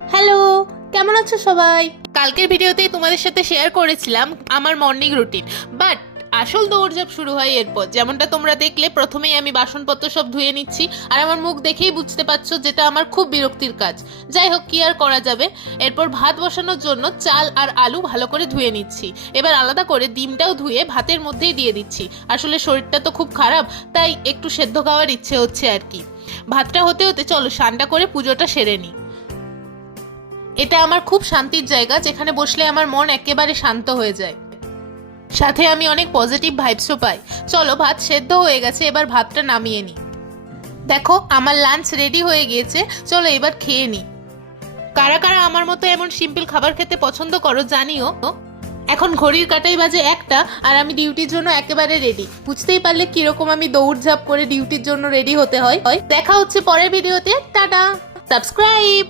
Hello, কেমন আছো সবাই? কালকের ভিডিওতেই তোমাদের সাথে শেয়ার করেছিলাম আমার মর্নিং রুটিন, বাট আসল দৌড়ঝাঁপ শুরু হয় এরপর। যেমনটা তোমরা দেখলে, প্রথমেই আমি বাসনপত্র সব ধুয়ে নিচ্ছি, আর আমার মুখ দেখেই বুঝতে পারছো যেটা আমার খুব বিরক্তির কাজ। যাই হোক, কি আর করা যাবে। এরপর ভাত বসানোর জন্য চাল আর আলু ভালো করে ধুয়ে নিচ্ছি। এবার আলাদা করে ডিমটাও ধুয়ে ভাতের মধ্যেই দিয়ে দিচ্ছি। আসলে শরীরটা তো খুব খারাপ, তাই একটু সেদ্ধ খাওয়ার ইচ্ছে হচ্ছে আর কি। ভাতটা হতে হতে চলো স্নানটা করে পুজোটা সেরে নিই। এটা আমার খুব শান্তির জায়গা, যেখানে বসলে আমার মন একেবারে শান্ত হয়ে যায়, সাথে আমি অনেক পজিটিভ ভাইবসও পাই। চলো, ভাত সেদ্ধ হয়ে গেছে, এবার ভাতটা নামিয়ে নিই। দেখো, আমার লাঞ্চ রেডি হয়ে গিয়েছে, চলো এবার খেয়ে নিই। কারা কারা আমার মতো এমন সিম্পল খাবার খেতে পছন্দ করো জানিও। এখন ঘড়ির কাঁটাই বাজে 1টা, আর আমি ডিউটির জন্য একেবারে রেডি। বুঝতেই পারলে কিরকম আমি দৌড়ঝাঁপ করে ডিউটির জন্য রেডি হতে হয়। দেখা হচ্ছে পরের ভিডিওতে। টাটা। সাবস্ক্রাইব।